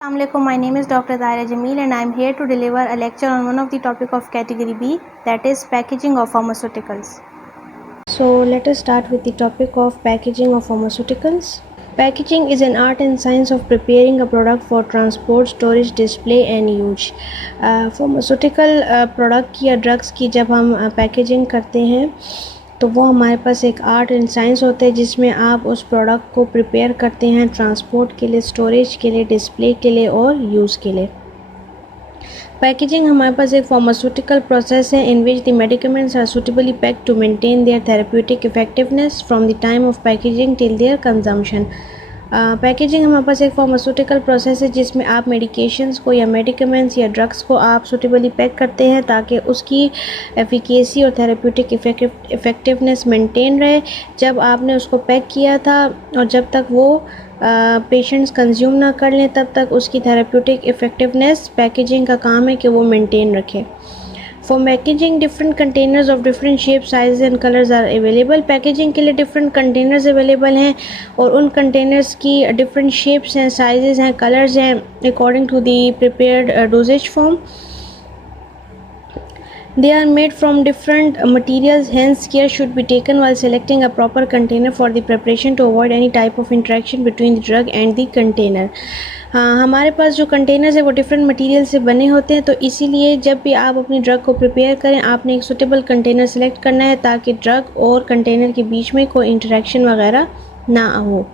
Assalamualaikum. My name is Dr. Daira Jameel and I am here to deliver a lecture on one of the topic of category B, that is packaging of pharmaceuticals. So let us start with the topic of packaging of pharmaceuticals. Packaging is an art and science of preparing a product for transport, storage, display and use. Pharmaceutical product या drugs की जब हम packaging करते हैं तो वो हमारे पास एक आर्ट एंड साइंस होता है जिसमें आप उस प्रोडक्ट को प्रिपेयर करते हैं ट्रांसपोर्ट के लिए, स्टोरेज के लिए, डिस्प्ले के लिए और यूज़ के लिए। पैकेजिंग हमारे पास एक फार्मास्यूटिकल प्रोसेस है in which the medicaments are suitably packed to maintain their therapeutic effectiveness from the time of packaging till their consumption. Packaging हमारे पास एक फार्मास्यूटिकल प्रोसेस है जिसमें आप मेडिकेशंस को या मेडिकमेंट्स या ड्रग्स को आप सुटेबली पैक करते हैं ताकि उसकी एफिकेसी और थेरेप्यूटिक इफेक्टिवनेस मेंटेन रहे। जब आपने उसको पैक किया था और जब तक वो पेशेंट्स कंज्यूम ना कर लें तब तक उसकी थेरेप्यूटिक इफेक्टिवनेस पैकेजिंग का काम है कि वो मेंटेन रखे। For packaging different containers of different shape, size and colours are available. Packaging के लिए डिफरेंट कंटेनर्स अवेलेबल हैं और उन कंटेनर्स की डिफरेंट शेप्स हैं, साइजेस हैं, कलर्स हैं according to the prepared dosages form. They are made from different materials, hence care should be taken while selecting a proper container for the preparation to avoid any type of interaction between the drug and the container. हमारे पास जो containers है वो different material से बने होते हैं, तो इसीलिए जब भी आप अपनी ड्रग को प्रिपेयर करें आपने एक सूटेबल कंटेनर सेलेक्ट करना है ताकि ड्रग और कंटेनर के बीच में कोई इंटरेक्शन वगैरह ना हो।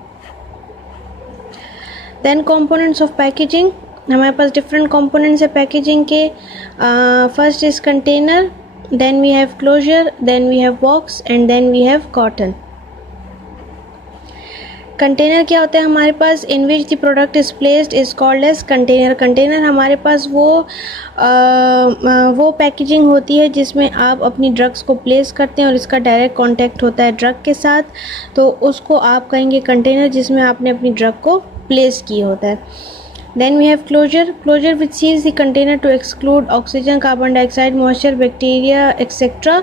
दैन कंपोनेंट्स ऑफ पैकेजिंग, हमारे पास डिफरेंट कंपोनेंट्स है पैकेजिंग के। First is container, then we have closure, then we have box and then we have cotton. Container क्या होता है हमारे पास, in which the product is placed is called as container. Container हमारे पास वो पैकेजिंग होती है जिसमें आप अपनी ड्रग्स को प्लेस करते हैं और इसका डायरेक्ट कांटेक्ट होता है ड्रग के साथ, तो उसको आप कहेंगे कंटेनर जिसमें आपने अपनी ड्रग को प्लेस किया होता है। Then we have closure which seals the container to exclude oxygen, carbon dioxide, moisture, bacteria, etc.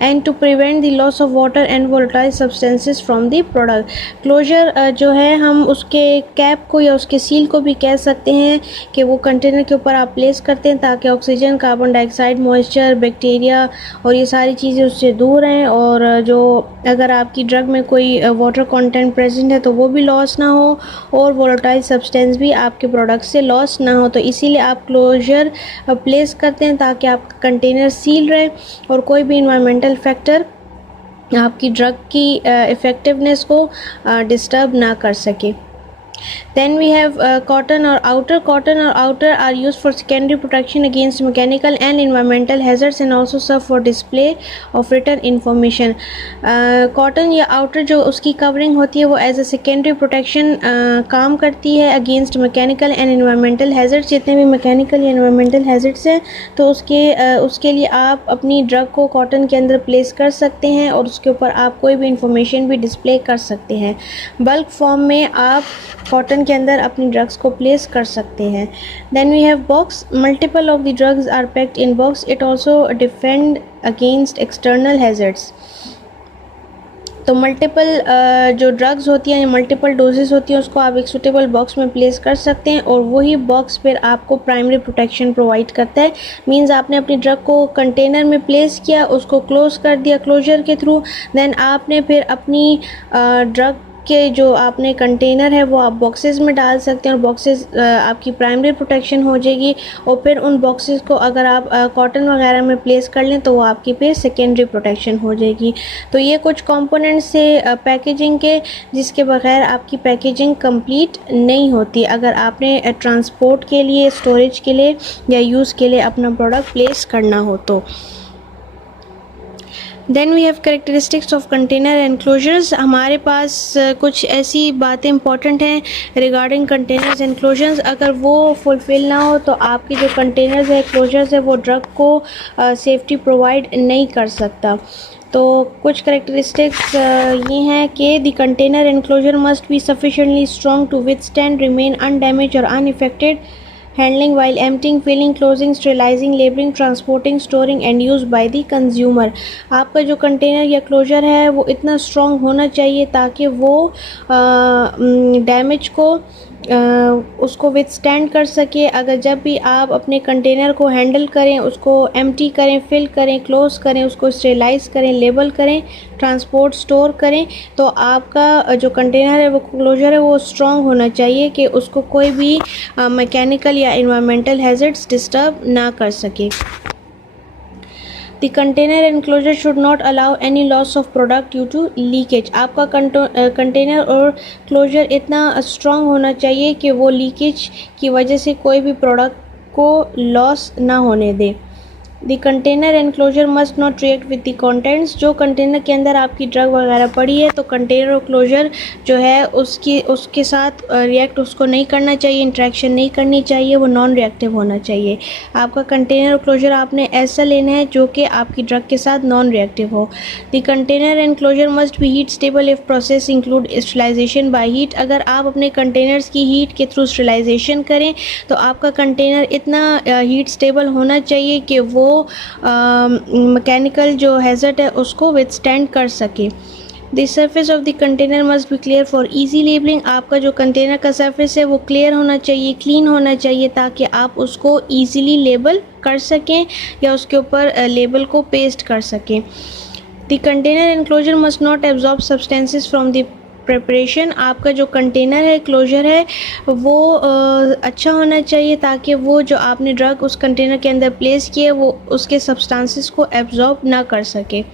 and to prevent the loss of water and volatile substances from the product. Closure जो है हम उसके cap को या उसके seal को भी कह सकते हैं कि वो कंटेनर के ऊपर आप प्लेस करते हैं ताकि oxygen, carbon dioxide, moisture, bacteria और ये सारी चीज़ें उससे दूर रहें और जो अगर आपकी ड्रग में कोई वाटर कंटेंट प्रेजेंट है तो वो भी लॉस ना हो और वोलेटाइल सब्सटेंस भी आपके प्रोडक्ट से लॉस ना हो, तो इसीलिए आप क्लोजर प्लेस करते हैं ताकि आपका कंटेनर सील रहे और कोई भी इन्वायरमेंटल फैक्टर आपकी ड्रग की इफ़ेक्टिवनेस को डिस्टर्ब ना कर सके। Then we have cotton or outer. Cotton or outer are used for secondary protection against mechanical and environmental hazards and also serve for display of written information. Cotton या outer जो उसकी covering होती है वो as a secondary protection काम करती है against mechanical and environmental hazards। जितने भी mechanical या environmental hazards हैं तो उसके लिए आप अपनी drug को cotton के अंदर place कर सकते हैं और उसके ऊपर आप कोई भी information भी display कर सकते हैं। bulk form में आप कॉटन के अंदर अपनी ड्रग्स को प्लेस कर सकते हैं। Then we have box, multiple of the drugs are packed in box, it also defend against external hazards. तो मल्टीपल जो ड्रग्स होती हैं या मल्टीपल डोजेस होती हैं उसको आप एक सूटेबल बॉक्स में प्लेस कर सकते हैं और वही बॉक्स फिर आपको प्राइमरी प्रोटेक्शन प्रोवाइड करता है। मींस आपने अपनी ड्रग को कंटेनर में प्लेस किया, उसको क्लोज कर दिया क्लोजर के थ्रू, देन आपने फिर अपनी ड्रग के जो आपने कंटेनर है वो आप बॉक्सेस में डाल सकते हैं और बॉक्सेस आपकी प्राइमरी प्रोटेक्शन हो जाएगी और फिर उन बॉक्सेस को अगर आप कॉटन वगैरह में प्लेस कर लें तो वो आपकी फिर सेकेंडरी प्रोटेक्शन हो जाएगी। तो ये कुछ कंपोनेंट्स से पैकेजिंग के जिसके बगैर आपकी पैकेजिंग कंप्लीट नहीं होती अगर आपने ट्रांसपोर्ट के लिए, स्टोरेज के लिए या यूज़ के लिए अपना प्रोडक्ट प्लेस करना हो तो। Then we have characteristics of container and closures. हमारे पास कुछ ऐसी बातें इंपॉर्टेंट हैं रिगार्डिंग कंटेनर्स एंड क्लोजर्स, अगर वो फुलफ़िल ना हो तो आपके जो कंटेनर्स है, क्लोजर्स है वो ड्रग को सेफ्टी प्रोवाइड नहीं कर सकता। तो कुछ करेक्टरिस्टिक्स ये हैं कि the container and closure must be sufficiently strong to withstand, remain undamaged और unaffected handling while emptying, filling, closing, sterilizing, labeling, transporting, storing and used by the consumer। आपका जो कंटेनर या क्लोजर है वो इतना स्ट्रॉन्ग होना चाहिए ताकि वो डैमेज को उसको विथस्टैंड कर सके। अगर जब भी आप अपने कंटेनर को हैंडल करें, उसको एम्प्टी करें, फिल करें, क्लोज करें, उसको स्टेलाइज करें, लेबल करें, ट्रांसपोर्ट, स्टोर करें, तो आपका जो कंटेनर है वो क्लोजर है वो स्ट्रॉन्ग होना चाहिए कि उसको कोई भी मैकेनिकल या इन्वायरमेंटल हैज़र्ड्स डिस्टर्ब ना कर सके। The container enclosure should not allow any loss of product due to leakage। आपका कंटेनर और क्लोजर इतना स्ट्रॉन्ग होना चाहिए कि वो लीकेज की वजह से कोई भी प्रोडक्ट को लॉस ना होने दे। The container enclosure must not react with the contents. जो कंटेनर के अंदर आपकी ड्रग वगैरह पड़ी है तो कंटेनर और क्लोजर जो है उसके साथ रिएक्ट उसको नहीं करना चाहिए, इंटरेक्शन नहीं करनी चाहिए, वो नॉन रिएक्टिव होना चाहिए। आपका कंटेनर और क्लोजर आपने ऐसा लेना है जो कि आपकी ड्रग के साथ नॉन रिएक्टिव हो। The container and closure must be heat stable if process include sterilisation by heat. अगर आप अपने कंटेनर्स की हीट के थ्रू स्टरलाइजेशन करें तो आपका कंटेनर इतना हीट स्टेबल होना चाहिए कि वो मैकेनिकल जो हैज़र्ड है उसको विथस्टैंड कर सके। The surface of the container must B clear for easy labelling. आपका जो कंटेनर का सर्फेस है वो क्लियर होना चाहिए, क्लीन होना चाहिए, ताकि आप उसको ईजीली लेबल कर सकें या उसके ऊपर लेबल को पेस्ट कर सकें। The container enclosure must not absorb substances from the preparation. आपका जो कंटेनर है, क्लोजर है, वो अच्छा होना चाहिए ताकि वो जो आपने ड्रग उस कंटेनर के अंदर प्लेस किए वो उसके सब्सटेंसेस को एब्जॉर्ब ना कर सके।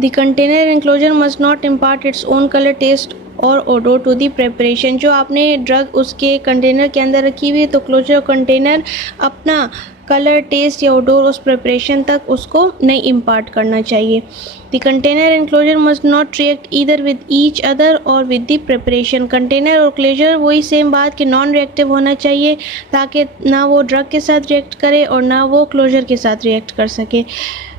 The container enclosure must not impart its own colour, taste और ओडोर टू दी प्रिपरेशन। जो आपने ड्रग उसके कंटेनर के अंदर रखी हुई है तो क्लोजर कंटेनर अपना कलर, टेस्ट या ओडोर उस प्रिपरेशन तक उसको नहीं इम्पार्ट करना चाहिए। The container and closure must not react either with each other और विद द प्रिपरेशन। कंटेनर और क्लोजर वही सेम बात कि नॉन रिएक्टिव होना चाहिए ताकि ना वो ड्रग के साथ रिएक्ट करे और ना वो क्लोजर के साथ रिएक्ट कर सके।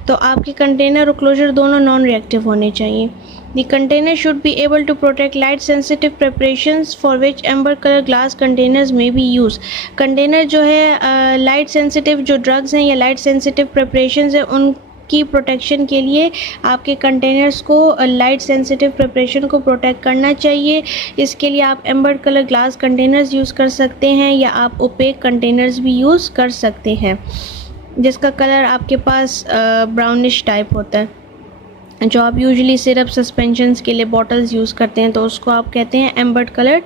तो आपके कंटेनर और क्लोजर दोनों नॉन रिएक्टिव होने चाहिए। The container should be able to protect light sensitive preparations for which amber color glass containers may be used। Container जो है लाइट सेंसिटिव जो ड्रग्स हैं या लाइट सेंसिटिव प्रिपरेशंस हैं उनकी प्रोटेक्शन के लिए आपके कंटेनर्स को लाइट सेंसिटिव प्रिपरेशन को प्रोटेक्ट करना चाहिए। इसके लिए आप amber colour glass containers use कर सकते हैं या आप ओपेक कंटेनर्स भी यूज़ कर सकते हैं जिसका कलर आपके पास ब्राउनिश टाइप होता है। जो आप यूजुअली सिरप सस्पेंशंस के लिए बॉटल्स यूज़ करते हैं तो उसको आप कहते हैं एम्बर्ड कलर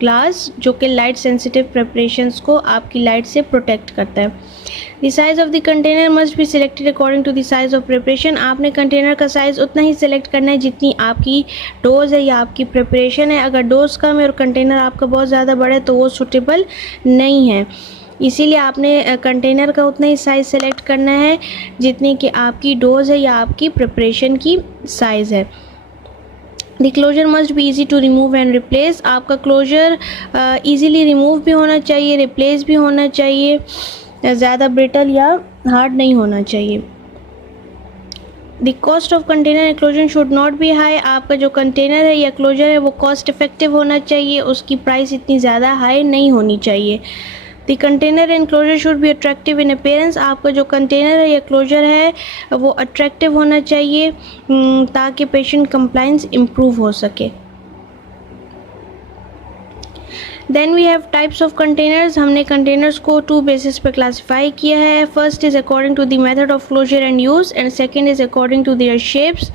ग्लास, जो कि लाइट सेंसिटिव प्रिपरेशंस को आपकी लाइट से प्रोटेक्ट करता है। The size of the container must be selected according to the size of preparation. आपने कंटेनर का साइज़ उतना ही सिलेक्ट करना है जितनी आपकी डोज है या आपकी प्रिपरेशन है। अगर डोज कम है और कंटेनर आपका बहुत ज़्यादा बड़ा है तो वो सूटेबल नहीं है। इसीलिए आपने कंटेनर का उतना ही साइज़ सेलेक्ट करना है जितनी कि आपकी डोज है या आपकी प्रिपरेशन की साइज़ है। The closure must be easy to remove and replace. आपका क्लोजर ईजीली रिमूव भी होना चाहिए, रिप्लेस भी होना चाहिए, ज़्यादा ब्रिटल या हार्ड नहीं होना चाहिए। The cost of container enclosure should not be high. आपका जो कंटेनर है या क्लोजर है वो कॉस्ट इफेक्टिव होना चाहिए, उसकी प्राइस इतनी ज़्यादा हाई नहीं होनी चाहिए। The container and closure should be attractive in appearance. आपका जो कंटेनर है या क्लोजर है वो अट्रैक्टिव होना चाहिए ताकि पेशेंट कंप्लाइंस इम्प्रूव हो सके। Then we have types of containers. हमने कंटेनर्स को 2 बेसिस पे क्लासीफाई किया है। First is according to the method of closure and use and second is according to their shapes.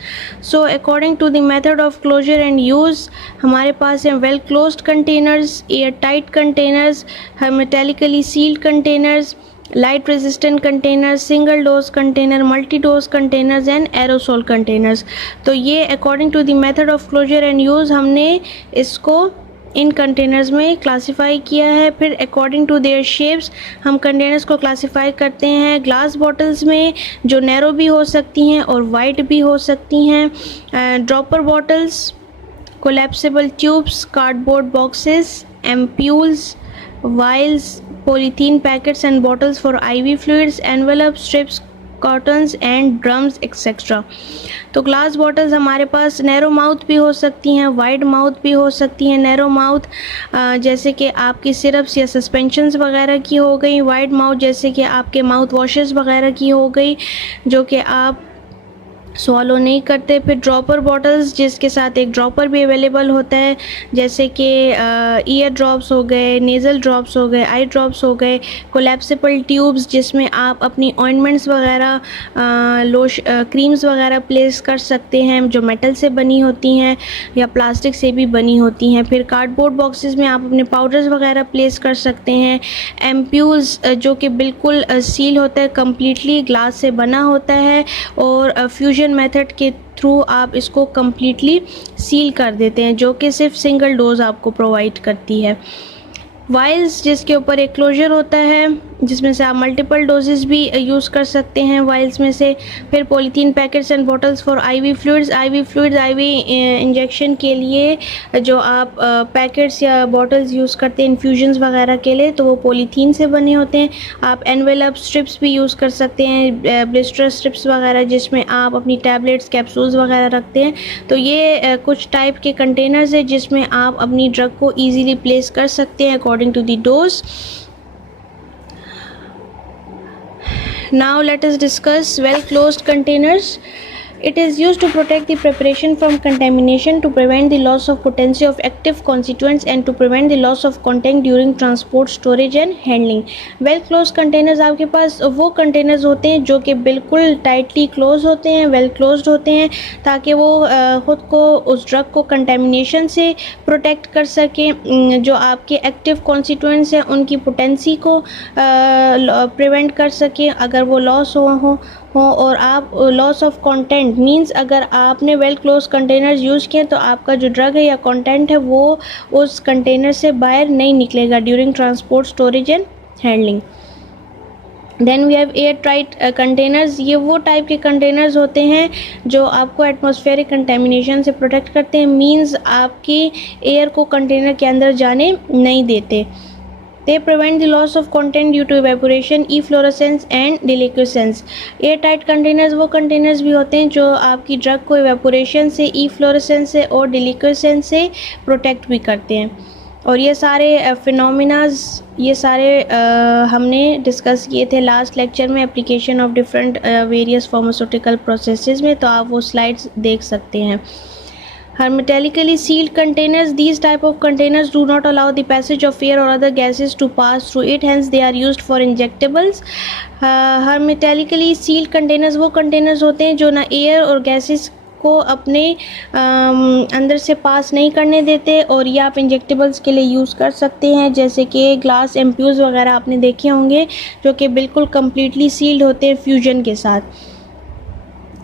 So according to the method of closure and use हमारे पास हैं well closed containers, air tight containers, hermetically sealed containers, light resistant container, single dose container, multi dose containers and aerosol containers. तो ये according to the method of closure and use हमने इसको इन containers में classify किया है। फिर according to their shapes हम कंटेनर्स को क्लासीफाई करते हैं ग्लास बॉटल्स में जो नैरो भी हो सकती हैं और वाइड भी हो सकती हैं, dropper bottles, collapsible tubes, cardboard boxes, ampoules, vials, polythene packets and bottles for IV fluids, envelope, strips, cottons and drums etcetera. तो ग्लास बॉटल्स हमारे पास नैरो माउथ भी हो सकती हैं, वाइड माउथ भी हो सकती हैं। नैरो माउथ जैसे कि आपकी सिरप्स या सस्पेंशंस वगैरह की हो गई, वाइड माउथ जैसे कि आपके माउथ वॉशेस वगैरह की हो गई जो कि आप सॉलो नहीं करते। फिर ड्रॉपर बॉटल्स, जिसके साथ एक ड्रॉपर भी अवेलेबल होता है, जैसे कि ईयर ड्रॉप्स हो गए, नेज़ल ड्रॉप्स हो गए, आई ड्रॉप्स हो गए, कोलैप्सिबल ट्यूब्स जिसमें आप अपनी ऑइंटमेंट्स वगैरह, क्रीम्स वगैरह प्लेस कर सकते हैं, जो मेटल से बनी होती हैं या प्लास्टिक से भी बनी होती हैं। फिर कार्डबोर्ड बॉक्सेस में आप अपने पाउडर्स वगैरह प्लेस कर सकते हैं। एम्प्यूल्स, जो कि बिल्कुल सील होता है, कम्प्लीटली ग्लास से बना होता है, और फ्यूजन मेथड के थ्रू आप इसको कम्प्लीटली सील कर देते हैं, जो कि सिर्फ सिंगल डोज आपको प्रोवाइड करती है। वाइल्स, जिसके ऊपर एक क्लोजर होता है, जिसमें से आप मल्टीपल डोजेस भी यूज़ कर सकते हैं वाइल्स में से। फिर polythene packets and bottles for IV fluids, IV injection के लिए जो आप पैकेट्स या बॉटल्स यूज़ करते हैं इन्फ्यूजन्स वगैरह के लिए, तो वो पॉलीथीन से बने होते हैं। आप एनवेलप स्ट्रिप्स भी यूज़ कर सकते हैं, ब्लिस्टर स्ट्रिप्स वगैरह, जिसमें आप अपनी टैबलेट्स, कैप्सूल्स वगैरह रखते हैं। तो ये कुछ टाइप के कंटेनर्स है जिसमें आप अपनी ड्रग को ईजीली प्लेस कर सकते हैं according to the dose. Now let us discuss well closed containers. It is used to protect the preparation from contamination, to prevent the loss of potency of active constituents, and to prevent the loss of content during transport, storage and handling. Well closed containers आपके पास वो containers होते हैं जो कि बिल्कुल tightly close होते हैं, well closed होते हैं, ताकि वो ख़ुद को, उस ड्रग को कंटेमिनेशन से प्रोटेक्ट कर सकें। जो आपके एक्टिव कॉन्स्टिट्यूएंट्स हैं उनकी पोटेंसी को प्रिवेंट कर सकें अगर वो लॉस हो। और आप लॉस ऑफ कंटेंट मींस, अगर आपने वेल क्लोज कंटेनर्स यूज़ किए तो आपका जो ड्रग है या कंटेंट है वो उस कंटेनर से बाहर नहीं निकलेगा during transport, storage and handling. Then we have air tight containers. ये वो टाइप के कंटेनर्स होते हैं जो आपको एटमॉस्फेरिक कंटेमिनेशन से प्रोटेक्ट करते हैं, मींस आपकी एयर को कंटेनर के अंदर जाने नहीं देते। They prevent the loss of content due to evaporation, efflorescence and deliquescence. Airtight containers वो containers भी होते हैं जो आपकी ड्रग को evaporation से, efflorescence से और deliquescence से प्रोटेक्ट भी करते हैं। और ये सारे फिनोमिनाज, ये सारे हमने डिस्कस किए थे लास्ट लेक्चर में, application of different various pharmaceutical processes में, तो आप वो स्लाइड्स देख सकते हैं। Hermetically sealed containers. These type of containers do not allow the passage of air or other gases to pass through it, hence they are used for injectables. Hermetically sealed containers वो containers होते हैं जो ना air और gases को अपने अंदर से पास नहीं करने देते, और ये आप इंजेक्टेबल्स के लिए यूज़ कर सकते हैं, जैसे कि ग्लास एम्प्यूल्स वगैरह आपने देखे होंगे जो कि बिल्कुल कम्प्लीटली सील्ड होते हैं फ्यूजन के साथ।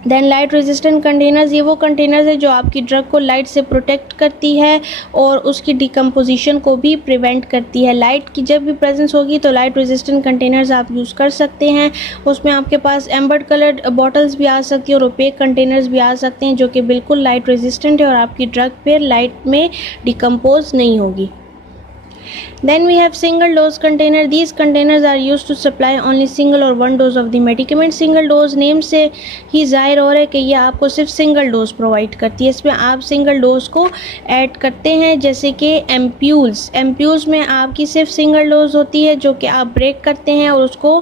Then light resistant containers. ये वो कंटेनर्स है जो आपकी ड्रग को लाइट से प्रोटेक्ट करती है और उसकी डिकम्पोजिशन को भी प्रिवेंट करती है। लाइट की जब भी प्रेजेंस होगी तो लाइट रेजिस्टेंट कंटेनर्स आप यूज़ कर सकते हैं। उसमें आपके पास एम्बर्ड कलर्ड बॉटल्स भी आ सकती है और ओपेक कंटेनर्स भी आ सकते हैं जो कि बिल्कुल लाइट रेजिस्टेंट है और आपकी ड्रग फिर लाइट में डिकम्पोज नहीं होगी। Then we have single dose container. These containers are used to supply only single or one dose of the medicament. Single dose name से ही जाहिर हो रहा है कि ये आपको सिर्फ सिंगल डोज प्रोवाइड करती है। इसमें आप सिंगल डोज को ऐड करते हैं, जैसे कि एम्प्यूल्स में आपकी सिर्फ सिंगल डोज होती है जो कि आप ब्रेक करते हैं और उसको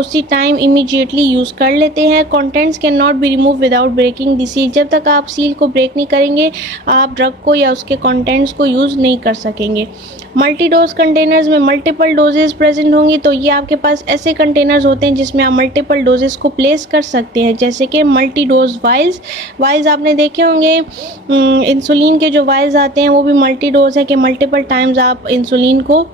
उसी टाइम इमीडिएटली यूज़ कर लेते हैं। Contents can not be remove without breaking the seal. जब तक आप सील को ब्रेक नहीं करेंगे आप ड्रग को या उसके कंटेंट्स को यूज़ नहीं कर सकेंगे। मल्टी डोज कंटेनर्स में मल्टीपल डोजेस प्रेजेंट होंगी, तो ये आपके पास ऐसे कंटेनर्स होते हैं जिसमें आप मल्टीपल डोजेस को प्लेस कर सकते हैं, जैसे कि मल्टी डोज वाइल्स आपने देखे होंगे। इंसुलिन के जो वाइल्स आते हैं वो भी मल्टी डोज है कि मल्टीपल टाइम्स आप इंसुलिन को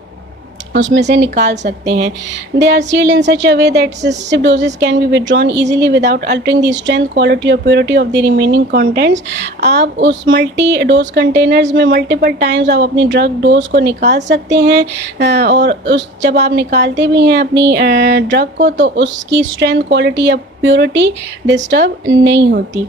उसमें से निकाल सकते हैं। They are sealed in such a way that excessive doses can be withdrawn easily without altering the strength, quality और purity of the remaining contents. आप उस मल्टी डोज कंटेनर्स में मल्टीपल टाइम्स आप अपनी ड्रग डोज को निकाल सकते हैं, और उस जब आप निकालते भी हैं अपनी ड्रग को तो उसकी स्ट्रेंथ, क्वालिटी या प्योरिटी डिस्टर्ब नहीं होती।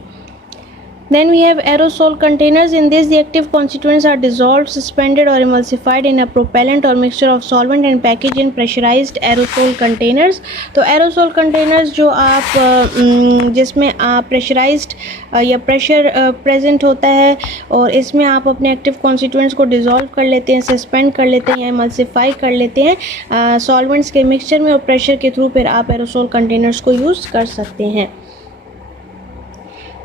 Then we have aerosol containers. In this, the active constituents are dissolved, suspended or emulsified in a propellant or mixture of solvent and packaged in pressurized aerosol containers. तो aerosol containers जो आप जिसमें आप pressurized या pressure present होता है और इसमें आप अपने एक्टिव कॉन्स्टिट्यूएंट्स को डिज़ोल्व कर लेते हैं, सस्पेंड कर लेते हैं या एमल्सिफाई कर लेते हैं सॉल्वेंट्स के मिक्सचर में, और प्रेशर के थ्रू फिर आप एरोसोल कंटेनर्स को यूज़ कर सकते हैं।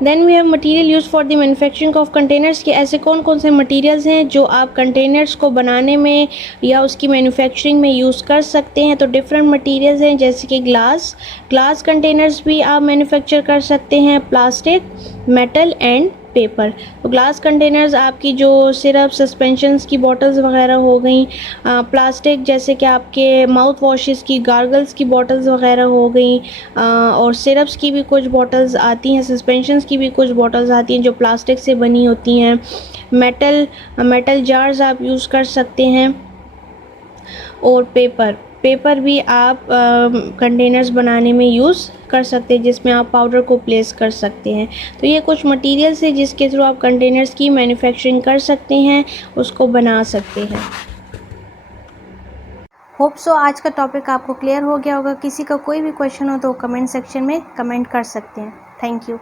Then we have material use for the manufacturing of containers, कि ऐसे कौन कौन से मटेरियल्स हैं जो आप कंटेनर्स को बनाने में या उसकी मैन्युफैक्चरिंग में यूज़ कर सकते हैं। तो डिफरेंट मटेरियल्स हैं, जैसे कि ग्लास कंटेनर्स भी आप मैन्युफैक्चर कर सकते हैं, प्लास्टिक, मेटल एंड पेपर। तो ग्लास कंटेनर्स आपकी जो सिरप, सस्पेंशंस की बॉटल्स वगैरह हो गई, प्लास्टिक जैसे कि आपके माउथ वॉशेस की, गार्गल्स की बॉटल्स वगैरह हो गई, और सिरप्स की भी कुछ बॉटल्स आती हैं, सस्पेंशंस की भी कुछ बॉटल्स आती हैं जो प्लास्टिक से बनी होती हैं। मेटल जार्स आप यूज़ कर सकते हैं, और पेपर भी आप कंटेनर्स बनाने में यूज़ कर सकते हैं, जिसमें आप पाउडर को प्लेस कर सकते हैं। तो ये कुछ मटेरियल्स है जिसके थ्रू आप कंटेनर्स की मैन्युफैक्चरिंग कर सकते हैं, उसको बना सकते हैं। होप सो आज का टॉपिक आपको क्लियर हो गया होगा। किसी का कोई भी क्वेश्चन हो तो कमेंट सेक्शन में कमेंट कर सकते हैं। Thank you.